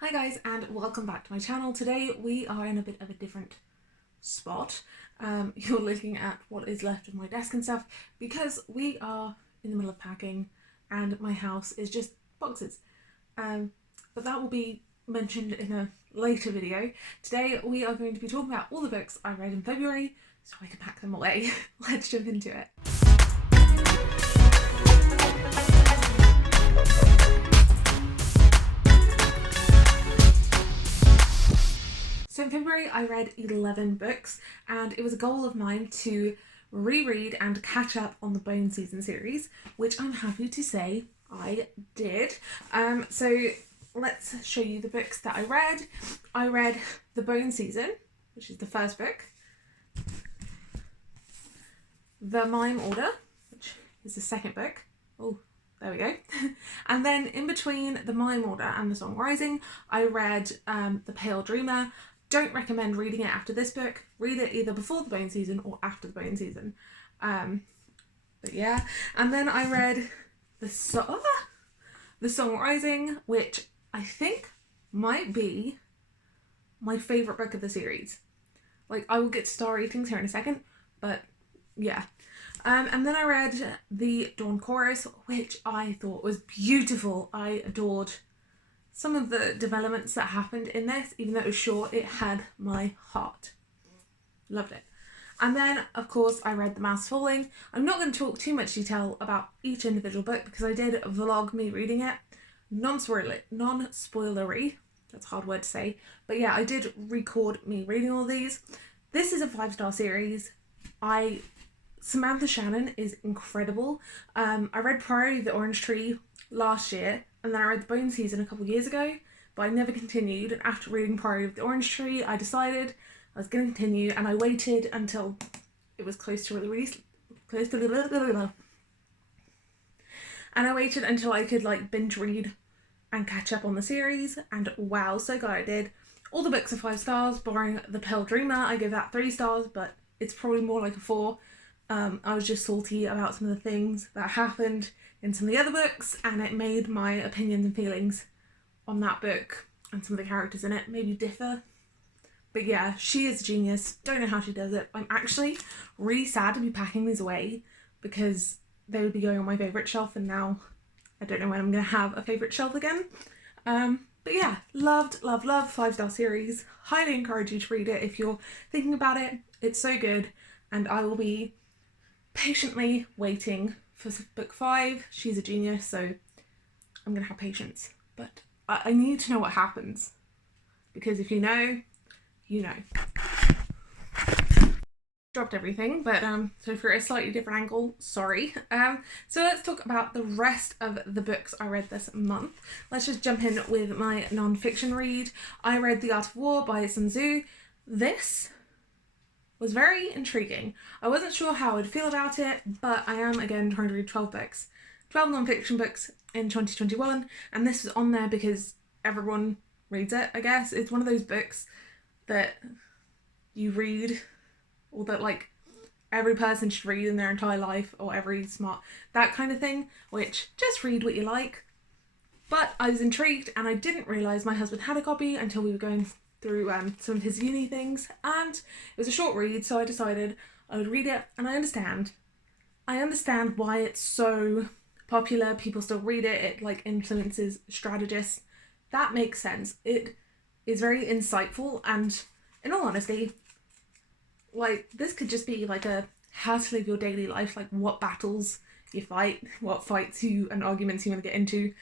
Hi guys, and welcome back to my channel. Today we are in a bit of a different spot. You're looking at what is left of my desk and stuff because we are in the middle of packing and my house is just boxes. But that will be mentioned in a later video. Today we are going to be talking about all the books I read in February so I can pack them away. Let's jump into it. So in February I read 11 books and it was a goal of mine to reread and catch up on the Bone Season series, which I'm happy to say I did. So let's show you the books that I read. I read The Bone Season, which is the first book, The Mime Order, which is the second book. Oh, there we go. And then in between The Mime Order and The Song Rising, I read The Pale Dreamer. Don't recommend reading it after this book. Read it either before the Bone Season or after the Bone Season. But yeah, and then I read The Song Rising, which I think might be my favourite book of the series. Like, I will get to star ratings here in a second, but yeah. And then I read The Dawn Chorus, which I thought was beautiful. I adored some of the developments that happened in this. Even though it was short, it had my heart. Loved it. And then, of course, I read The Mask Falling. I'm not going to talk too much detail about each individual book because I did vlog me reading it. Non-spoilery. That's a hard word to say. But yeah, I did record me reading all these. This is a 5-star series. Samantha Shannon is incredible. I read Priory of the Orange Tree last year, and then I read The Bone Season a couple of years ago, but I never continued. And after reading Priory of the Orange Tree, I decided I was going to continue, and I waited until it was close to release. And I waited until I could like binge read and catch up on the series, and wow, so glad I did. All the books are 5 stars, barring The Pale Dreamer. I give that 3 stars, but it's probably more like a 4. I was just salty about some of the things that happened in some of the other books, and it made my opinions and feelings on that book and some of the characters in it maybe differ. But yeah, she is a genius. Don't know how she does it. I'm actually really sad to be packing these away because they would be going on my favourite shelf, and now I don't know when I'm going to have a favourite shelf again. But yeah, loved 5-star series. Highly encourage you to read it if you're thinking about it. It's so good, and I will be patiently waiting for book 5. She's a genius, so I'm gonna have patience. But I need to know what happens, because if you know, you know. Dropped everything, but so for a slightly different angle, sorry. So let's talk about the rest of the books I read this month. Let's just jump in with my non-fiction read. I read The Art of War by Sun Tzu. This was very intriguing. I wasn't sure how I'd feel about it, but I am again trying to read 12 books. 12 non-fiction books in 2021, and this was on there because everyone reads it, I guess. It's one of those books that you read, or that like every person should read in their entire life, or that kind of thing, which just read what you like. But I was intrigued, and I didn't realise my husband had a copy until we were going through some of his uni things, and it was a short read, so I decided I would read it. And I understand why it's so popular. People still read it. It like influences strategists. That makes sense. It is very insightful, and in all honesty, like, this could just be like a how to live your daily life, like what battles you fight, what fights you and arguments you want to get into.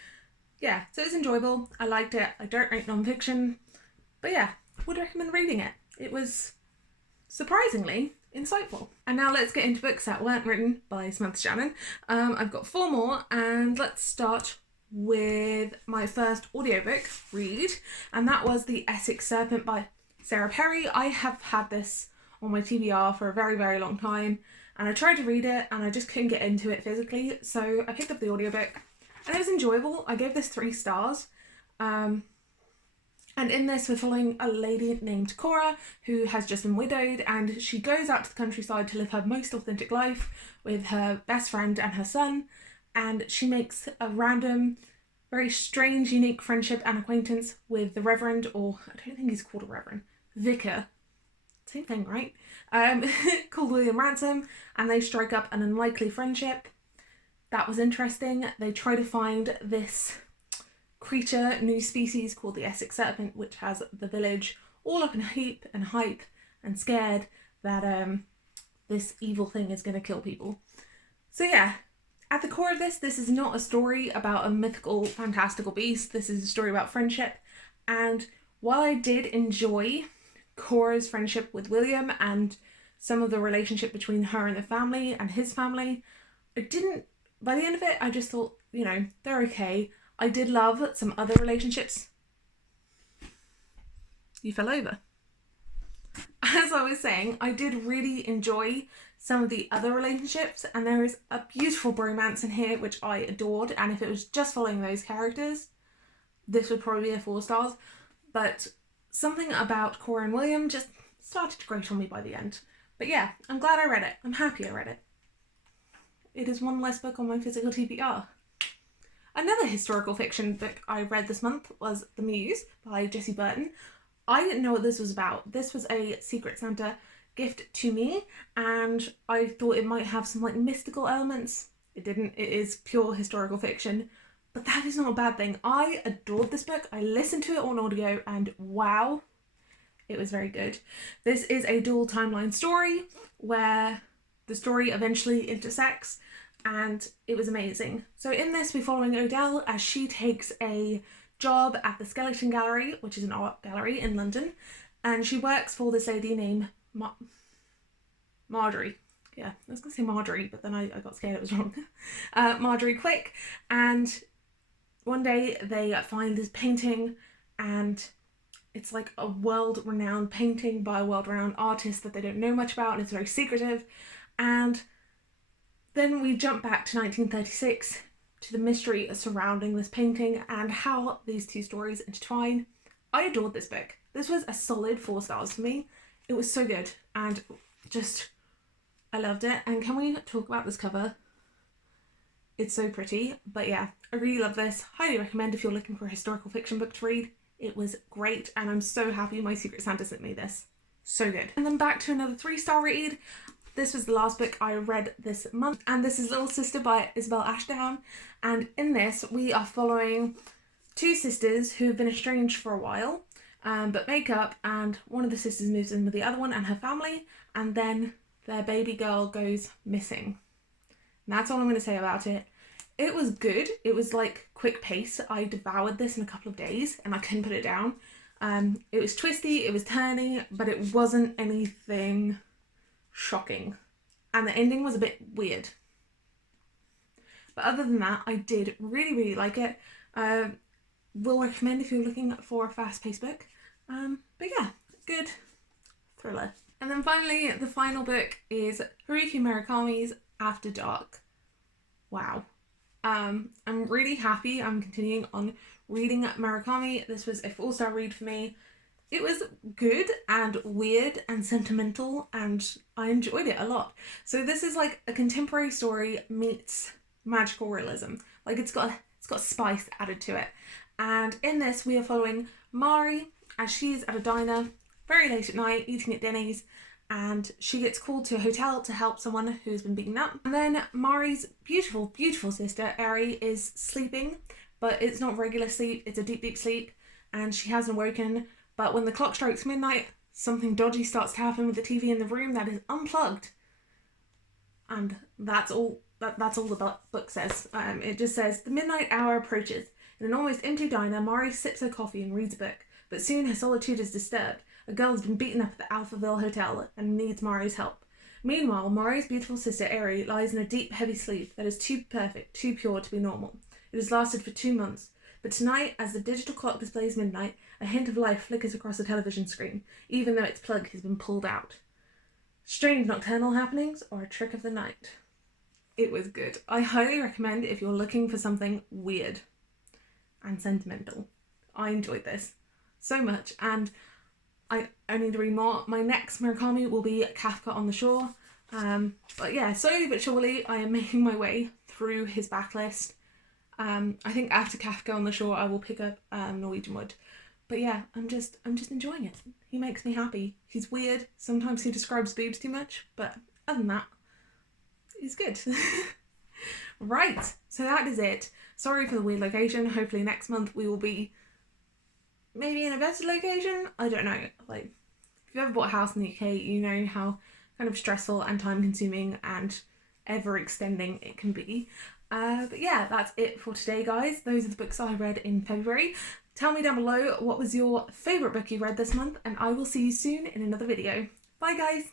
Yeah, so it's enjoyable. I liked it. I don't write non-fiction, but yeah, would recommend reading it. It was surprisingly insightful. And now let's get into books that weren't written by Samantha Shannon. I've got 4 more, and let's start with my first audiobook read, and that was The Essex Serpent by Sarah Perry. I have had this on my TBR for a very, very long time, and I tried to read it and I just couldn't get into it physically, so I picked up the audiobook and it was enjoyable. I gave this 3 stars. And in this, we're following a lady named Cora who has just been widowed, and she goes out to the countryside to live her most authentic life with her best friend and her son, and she makes a random very strange, unique friendship and acquaintance with the Reverend, or I don't think he's called a Reverend, Vicar, same thing, right? Called William Ransom, and they strike up an unlikely friendship. That was interesting. They try to find this creature, new species called the Essex Serpent, which has the village all up in a heap and hype and scared that this evil thing is going to kill people. So yeah, at the core of this is not a story about a mythical, fantastical beast. This is a story about friendship. And while I did enjoy Cora's friendship with William and some of the relationship between her and the family and his family, by the end of it, I just thought, you know, they're okay. I did love some other relationships. You fell over. As I was saying, I did really enjoy some of the other relationships, and there is a beautiful bromance in here which I adored, and if it was just following those characters, this would probably be a 4 stars, but something about Cora and William just started to grate on me by the end. But yeah, I'm glad I read it. I'm happy I read it. It is one less book on my physical TBR. Another historical fiction book I read this month was The Muse by Jessie Burton. I didn't know what this was about. This was a Secret Santa gift to me, and I thought it might have some like mystical elements. It didn't. It is pure historical fiction, but that is not a bad thing. I adored this book. I listened to it on audio, and wow, it was very good. This is a dual timeline story where the story eventually intersects, and it was amazing. So in this, we're following Odell as she takes a job at the Skeleton Gallery, which is an art gallery in London, and she works for this lady named Marjorie. Yeah, I was going to say Marjorie, but then I got scared it was wrong. Marjorie Quick, and one day they find this painting, and it's like a world-renowned painting by a world-renowned artist that they don't know much about, and it's very secretive. And then we jump back to 1936 to the mystery surrounding this painting and how these two stories intertwine. I adored this book. This was a solid 4 stars for me. It was so good, and just, I loved it. And can we talk about this cover? It's so pretty. But yeah, I really love this. Highly recommend if you're looking for a historical fiction book to read. It was great, and I'm so happy my Secret Santa sent me this. So good. And then back to another 3-star read. This was the last book I read this month, and this is Little Sister by Isabel Ashdown. And in this, we are following 2 sisters who have been estranged for a while, but make up, and one of the sisters moves in with the other one and her family, and then their baby girl goes missing. And that's all I'm going to say about it. It was good. It was like quick pace. I devoured this in a couple of days, and I couldn't put it down. It was twisty, it was turny, but it wasn't anything shocking, and the ending was a bit weird, but other than that, I did really like it. Will recommend if you're looking for a fast-paced book. But yeah, good thriller. And then finally, the final book is Haruki Murakami's After Dark. Wow. I'm really happy I'm continuing on reading Murakami. This was a 4-star read for me. It was good and weird and sentimental, and I enjoyed it a lot. So this is like a contemporary story meets magical realism. Like it's got spice added to it. And in this, we are following Mari as she's at a diner very late at night eating at Denny's, and she gets called to a hotel to help someone who's been beaten up. And then Mari's beautiful sister Eri is sleeping, but it's not regular sleep, it's a deep sleep, and she hasn't awoken. But when the clock strikes midnight, something dodgy starts to happen with the TV in the room that is unplugged. And that's all the book says. It just says, the midnight hour approaches. In an almost empty diner, Mari sips her coffee and reads a book. But soon her solitude is disturbed. A girl has been beaten up at the Alphaville Hotel and needs Mari's help. Meanwhile, Mari's beautiful sister Eri lies in a deep, heavy sleep that is too perfect, too pure to be normal. It has lasted for 2 months. But tonight, as the digital clock displays midnight, a hint of life flickers across the television screen, even though its plug has been pulled out. Strange nocturnal happenings or a trick of the night. It was good. I highly recommend if you're looking for something weird and sentimental. I enjoyed this so much, and I need to read more. My next Murakami will be Kafka on the Shore. But yeah, slowly but surely I am making my way through his backlist. I think after Kafka on the Shore, I will pick up Norwegian Wood. But yeah, I'm just enjoying it. He makes me happy. He's weird. Sometimes he describes boobs too much, but other than that, he's good. Right, so that is it. Sorry for the weird location. Hopefully next month we will be maybe in a better location. I don't know. Like, if you've ever bought a house in the UK, you know how kind of stressful and time consuming and ever extending it can be. But yeah, that's it for today, guys. Those are the books I read in February. Tell me down below what was your favourite book you read this month, and I will see you soon in another video. Bye, guys.